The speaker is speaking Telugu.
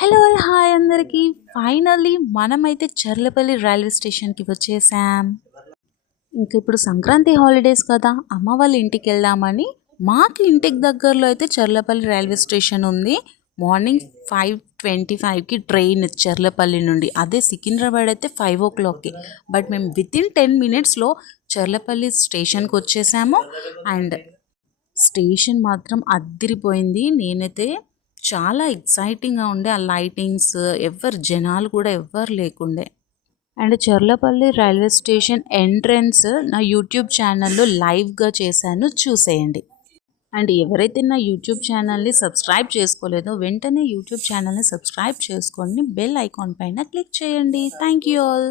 హలో హాయ్ అందరికీ. ఫైనల్లీ మనమైతే చర్లపల్లి రైల్వే స్టేషన్కి వచ్చేసాం. ఇంకా ఇప్పుడు సంక్రాంతి హాలిడేస్ కదా, అమ్మ వాళ్ళ ఇంటికి వెళ్దామని మాకు ఇంటికి దగ్గరలో అయితే చర్లపల్లి రైల్వే స్టేషన్ ఉంది. మార్నింగ్ 5:25కి ట్రైన్ చర్లపల్లి నుండి, అదే సికింద్రాబాద్ అయితే 5 o'clockకి. బట్ మేము వితిన్ 10 minutesలో చర్లపల్లి స్టేషన్కి వచ్చేసాము. అండ్ స్టేషన్ మాత్రం అద్దిరిపోయింది. నేనైతే చాలా ఎక్సైటింగ్గా ఉండే, ఆ లైటింగ్స్, జనాలు కూడా ఎవ్వరు లేకుండే. And Cherlapally railway station entrance నా యూట్యూబ్ ఛానల్లో లైవ్గా చేశాను, చూసేయండి. అండ్ ఎవరైతే నా యూట్యూబ్ ఛానల్ని సబ్స్క్రైబ్ చేసుకోలేదో వెంటనే యూట్యూబ్ ఛానల్ని సబ్స్క్రైబ్ చేసుకొని బెల్ ఐకాన్ పైన క్లిక్ చేయండి. Thank you all.